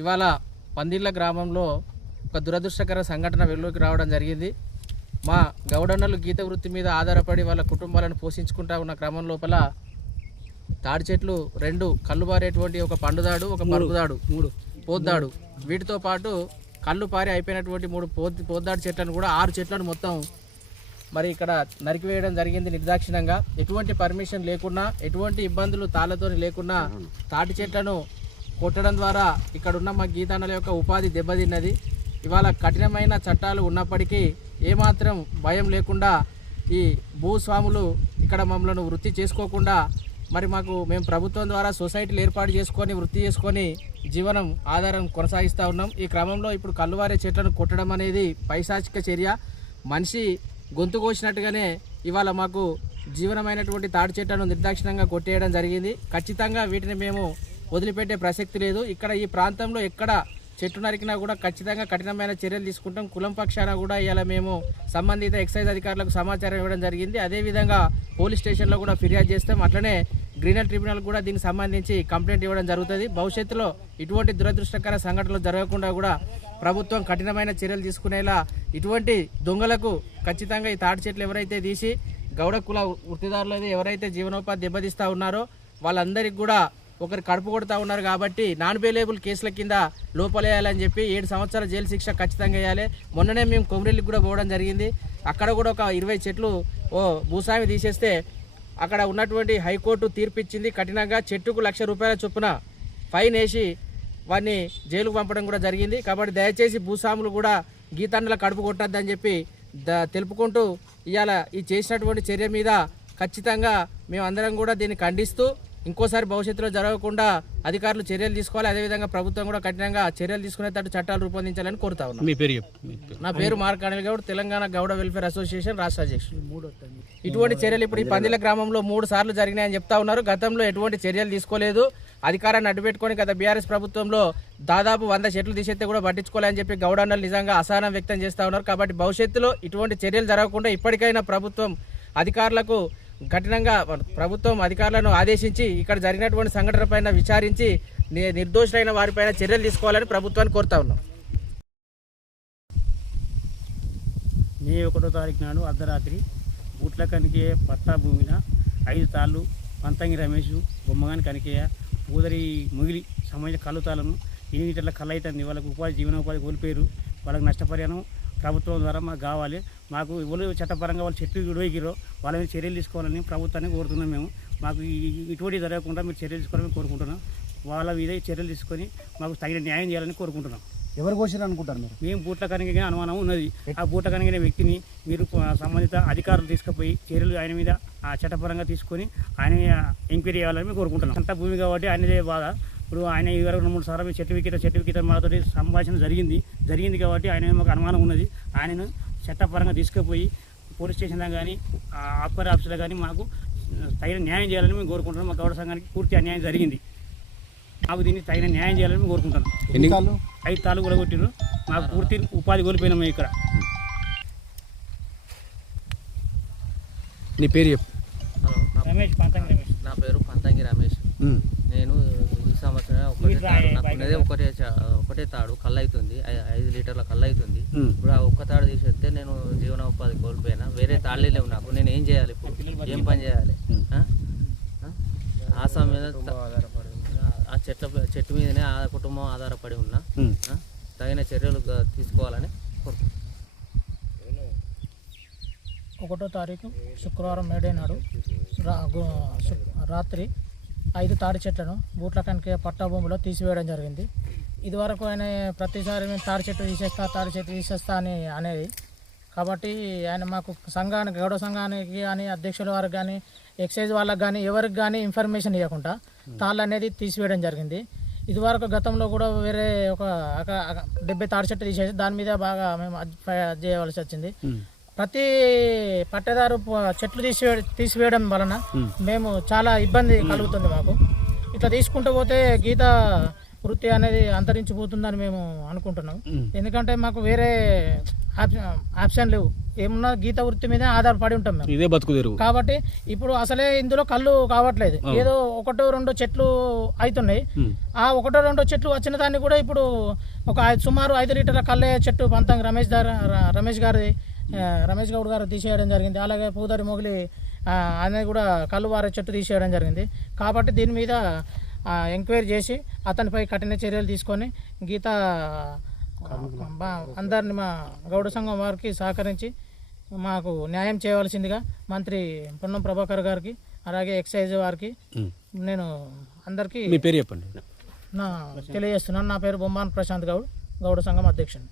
ఇవాళ పందిళ్ళ గ్రామంలో ఒక దురదృష్టకర సంఘటన వెలుగులోకి రావడం జరిగింది. మా గౌడన్నలు గీత వృత్తి మీద ఆధారపడి వాళ్ళ కుటుంబాలను పోషించుకుంటా ఉన్న క్రమం లోపల తాడి చెట్లు 2 కళ్ళు పారేటువంటి ఒక పండుదాడు, ఒక పరుగుదాడు, 3 పోద్దాడు, వీటితో పాటు కళ్ళు పారి అయిపోయినటువంటి 3 పోద్దాడు చెట్లను కూడా 6 చెట్లను మొత్తం మరి ఇక్కడ నరికివేయడం జరిగింది నిర్దాక్షిణంగా. ఎటువంటి పర్మిషన్ లేకున్నా, ఎటువంటి ఇబ్బందులు తాళ్లతో లేకున్నా తాటి చెట్లను కొట్టడం ద్వారా ఇక్కడున్న మా గీతాన్నల యొక్క ఉపాధి దెబ్బతిన్నది. ఇవాళ కఠినమైన చట్టాలు ఉన్నప్పటికీ ఏమాత్రం భయం లేకుండా ఈ భూస్వాములు ఇక్కడ మమ్మల్ని వృత్తి చేసుకోకుండా మరి మేము ప్రభుత్వం ద్వారా సొసైటీలు ఏర్పాటు చేసుకొని వృత్తి చేసుకొని జీవనం ఆధారం కొనసాగిస్తూ ఉన్నాం. ఈ క్రమంలో ఇప్పుడు కల్లువారే చెట్లను కొట్టడం అనేది పైశాచిక చర్య. మనిషి గొంతు కోసినట్టుగానే ఇవాళ మాకు జీవనమైనటువంటి తాడి చెట్లను నిర్దాక్షిణంగా కొట్టేయడం జరిగింది. ఖచ్చితంగా వీటిని మేము వదిలిపెట్టే ప్రసక్తి లేదు. ఇక్కడ ఈ ప్రాంతంలో ఎక్కడ చెట్టు నరికినా కూడా ఖచ్చితంగా కఠినమైన చర్యలు తీసుకుంటాం. కులం పక్షాన కూడా ఇలా మేము సంబంధిత ఎక్సైజ్ అధికారులకు సమాచారం ఇవ్వడం జరిగింది. అదేవిధంగా పోలీస్ స్టేషన్లో కూడా ఫిర్యాదు చేస్తాం. అట్లనే గ్రీనరీ ట్రిబ్యునల్ కూడా దీనికి సంబంధించి కంప్లైంట్ ఇవ్వడం జరుగుతుంది. భవిష్యత్తులో ఇటువంటి దురదృష్టకర సంఘటనలు జరగకుండా కూడా ప్రభుత్వం కఠినమైన చర్యలు తీసుకునేలా ఇటువంటి దొంగలకు ఖచ్చితంగా ఈ తాటి చెట్లు ఎవరైతే తీసి గౌడ కుల వృత్తిదారులది ఎవరైతే జీవనోపాధి దెబ్బతీస్తూ ఉన్నారో వాళ్ళందరికీ కూడా ఒకరు కడుపు కొడుతూ ఉన్నారు కాబట్టి నాన్ బెయిలబుల్ కేసుల కింద లోపలేయాలని చెప్పి 7 సంవత్సరాల జైలు శిక్ష ఖచ్చితంగా వేయాలి. మొన్ననే మేము కొమరెల్లికి కూడా పోవడం జరిగింది. అక్కడ కూడా ఒక 20 చెట్లు భూస్వామి తీసేస్తే అక్కడ ఉన్నటువంటి హైకోర్టు తీర్పు ఇచ్చింది. కఠినంగా చెట్టుకు ₹1,00,000 చొప్పున ఫైన్ వేసి వాడిని జైలుకు పంపడం కూడా జరిగింది. కాబట్టి దయచేసి భూస్వాములు కూడా గీతాన్నల కడుపు కొట్టద్దని చెప్పి తెలుపుకుంటూ ఇవాళ ఈ చేసినటువంటి చర్య మీద ఖచ్చితంగా మేము అందరం కూడా దీన్ని ఖండిస్తూ ఇంకోసారి భవిష్యత్తులో జరగకుండా అధికారులు చర్యలు తీసుకోవాలి. అదేవిధంగా ప్రభుత్వం కూడా కఠినంగా చర్యలు తీసుకునేటట్టు చట్టాలు రూపొందించాలని కోరుతా ఉన్నాం. మీ పేరు? నా పేరు Mark Anil Goud, Telangana Gouda welfare association రాష్ట్ర అధ్యక్షుడు. ఇటువంటి చర్యలు ఇప్పుడు ఈ పందిల గ్రామంలో 3 సార్లు జరిగినాయని చెప్తా ఉన్నారు. గతంలో ఎటువంటి చర్యలు తీసుకోలేదు. అధికారాన్ని అడ్డుపెట్టుకొని గత బీఆర్ఎస్ ప్రభుత్వంలో దాదాపు 100 చెట్లు తీసేస్తే కూడా పట్టించుకోలేని చెప్పి గౌడన్నలు నిజంగా అసహనం వ్యక్తం చేస్తూ ఉన్నారు. కాబట్టి భవిష్యత్తులో ఇటువంటి చర్యలు జరగకుండా ఇప్పటికైనా ప్రభుత్వం అధికారులకు కఠినంగా అధికారులను ఆదేశించి ఇక్కడ జరిగినటువంటి సంఘటన పైన విచారించి నిర్దోషులైన వారిపైన చర్యలు తీసుకోవాలని ప్రభుత్వాన్ని కోరుతా ఉన్నాం. మే 1వ తారీఖు నాడు అర్ధరాత్రి బూట్ల కనికేయ పట్టా భూమిన 5 తాళ్ళు పంతంగి రమేష్, బొమ్మగాని కనికేయ, పూదరి ముగిలి సంబంధించిన కళ్ళుతాలను 8 లీటర్ల కళ్ళు అవుతుంది. వాళ్ళకు జీవనోపాధి కోల్పోయారు. వాళ్ళకి నష్టపరిహారం ప్రభుత్వం ద్వారా మాకు కావాలి. మాకు ఎవరు చట్టపరంగా వాళ్ళు చెట్లు విడిగిరో వాళ్ళ మీద చర్యలు తీసుకోవాలని ప్రభుత్వాన్ని కోరుతున్నాం. మేము మాకు ఇటువంటి జరగకుండా మీరు చర్యలు తీసుకోవాలని కోరుకుంటున్నాం. వాళ్ళ మీద చర్యలు తీసుకొని మాకు తగిన న్యాయం చేయాలని కోరుకుంటున్నాం. ఎవరు కోసారు అనుకుంటారు మీరు? మేము బూట్ల కనికే అనుమానం ఉన్నది. ఆ బూట్ల కనిగిన వ్యక్తిని మీరు సంబంధిత అధికారులు తీసుకుపోయి చర్యలు ఆయన మీద చట్టపరంగా తీసుకొని ఆయన ఎంక్వైరీ చేయాలని మేము కోరుకుంటున్నాం. అంత భూమి కాబట్టి ఆయనదే బాధ. ఇప్పుడు ఆయన 2-3 సార్లు చెట్టు మాతో సంభాషణ జరిగింది కాబట్టి ఆయన మాకు అనుమానం ఉన్నది. ఆయనను చట్టపరంగా తీసుకుపోయి పోలీస్ స్టేషన్లో కానీ ఆబ్కారీ ఆఫీసులో కానీ మాకు తగిన న్యాయం చేయాలని మేము కోరుకుంటున్నాం. మా గౌడ సంఘానికి పూర్తి అన్యాయం జరిగింది. మాకు దీన్ని తగిన న్యాయం చేయాలని మేము కోరుకుంటున్నాం. 5 తాళ్ళు కూడా కొట్టిరు. మాకు పూర్తి ఉపాధి కోల్పోయినాం. మేము ఇక్కడ నీ పేరు చెప్పు. రమేష్, పంతంగి రమేష్. నా పేరు పంతంగి రమేష్. నేను ఈ సంవత్సరం ఒకటే తాడు కళ్ళు అవుతుంది, 5 లీటర్ల కళ్ళు అవుతుంది. ఇప్పుడు ఆ ఒక్క తాడు తీసేస్తే నేను జీవనోపాధి కోల్పోయినా. వేరే తాళ్ళే లేవు నాకు. నేను ఏం చేయాలి? ఇప్పుడు ఏం పని చేయాలి? ఆసాం మీద ఆ చెట్టు మీదనే ఆ కుటుంబం ఆధారపడి ఉన్నా. తగిన చర్యలు తీసుకోవాలని కోరుకుంటున్నాను. 1వ తారీఖు శుక్రవారం మేడే నాడు రాత్రి 5 తాడి చెట్లను బూట్ల కనికే పట్టా భూమిలో తీసివేయడం జరిగింది. ఇదివరకు ఆయన ప్రతిసారి మేము తాడి చెట్టు తీసేస్తా అనేది. కాబట్టి ఆయన మాకు సంఘానికి, గౌడ సంఘానికి కానీ అధ్యక్షుల వారికి కానీ ఎక్సైజ్ వాళ్ళకి కానీ ఎవరికి కానీ ఇన్ఫర్మేషన్ ఇవ్వకుండా తాళ్ళు అనేది తీసివేయడం జరిగింది. ఇదివరకు గతంలో కూడా వేరే ఒక 70 తాడి చెట్టు తీసేసి దాని మీద బాగా మేము చేయవలసి వచ్చింది. ప్రతి పట్టేదారు చెట్లు తీసివేయడం వలన మేము చాలా ఇబ్బంది కలుగుతుంది మాకు. ఇట్లా తీసుకుంటూ పోతే గీత వృత్తి అనేది అంతరించిపోతుందని మేము అనుకుంటున్నాం. ఎందుకంటే మాకు వేరే ఆప్షన్ లేవు, ఏమున్నా గీత వృత్తి మీద ఆధారపడి ఉంటాం మేము, ఇదే బతుకుదేరు. కాబట్టి ఇప్పుడు అసలే ఇందులో కళ్ళు కావట్లేదు, ఏదో 1-2 చెట్లు అవుతున్నాయి. ఆ 1-2 చెట్లు వచ్చిన దాన్ని కూడా ఇప్పుడు సుమారు 5 లీటర్ల కళ్ళే చెట్టు పంతంగి రమేష్ గౌడ్ గారు తీసేయడం జరిగింది. అలాగే పూదరి మొగిలి అనేది కూడా కళ్ళు వారే చెట్టు తీసేయడం జరిగింది. కాబట్టి దీని మీద ఎంక్వైరీ చేసి అతనిపై కఠిన చర్యలు తీసుకొని గీత అందరిని మా గౌడ సంఘం వారికి సహకరించి మాకు న్యాయం చేయవలసిందిగా మంత్రి పొన్నం ప్రభాకర్ గారికి అలాగే ఎక్సైజ్ వారికి నేను అందరికీ మీ పేరు చెప్పండి. తెలియజేస్తున్నాను. నా పేరు బొమ్మాన్ ప్రశాంత్ గౌడ్, గౌడ సంఘం అధ్యక్షుడు.